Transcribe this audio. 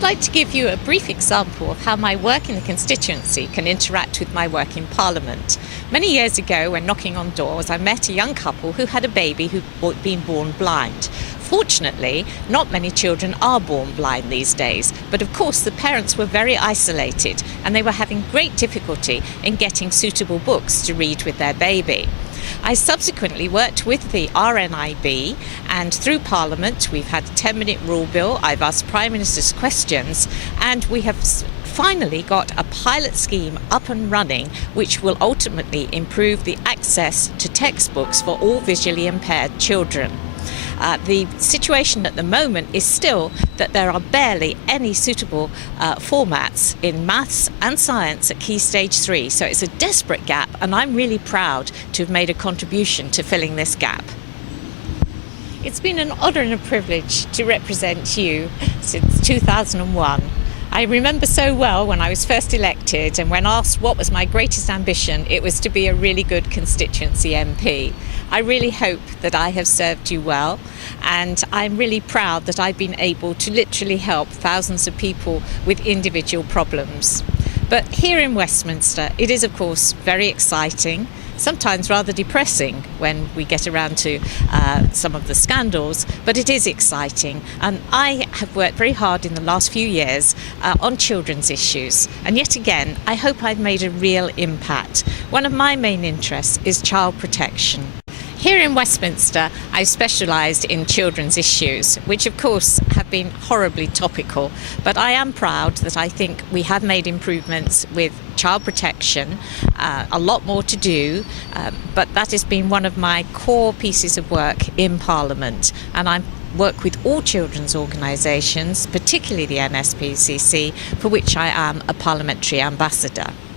I'd like to give you a brief example of how my work in the constituency can interact with my work in Parliament. Many years ago, when knocking on doors, I met a young couple who had a baby who'd been born blind. Fortunately, not many children are born blind these days, but of course the parents were very isolated and they were having great difficulty in getting suitable books to read with their baby. I subsequently worked with the RNIB, and through Parliament we've had a 10-minute rule bill, I've asked Prime Minister's questions, and we have finally got a pilot scheme up and running which will ultimately improve the access to textbooks for all visually impaired children. The situation at the moment is still that there are barely any suitable formats in maths and science at Key Stage 3, so it's a desperate gap, and I'm really proud to have made a contribution to filling this gap. It's been an honour and a privilege to represent you since 2001. I remember so well when I was first elected, and when asked what was my greatest ambition, it was to be a really good constituency MP. I really hope that I have served you well, and I'm really proud that I've been able to literally help thousands of people with individual problems. But here in Westminster, it is of course very exciting, sometimes rather depressing when we get around to some of the scandals, but it is exciting. And I have worked very hard in the last few years on children's issues, and yet again I hope I've made a real impact. One of my main interests is child protection. Here in Westminster, I've specialised in children's issues, which of course have been horribly topical, but I am proud that I think we have made improvements with child protection, a lot more to do, but that has been one of my core pieces of work in Parliament, and I work with all children's organisations, particularly the NSPCC, for which I am a parliamentary ambassador.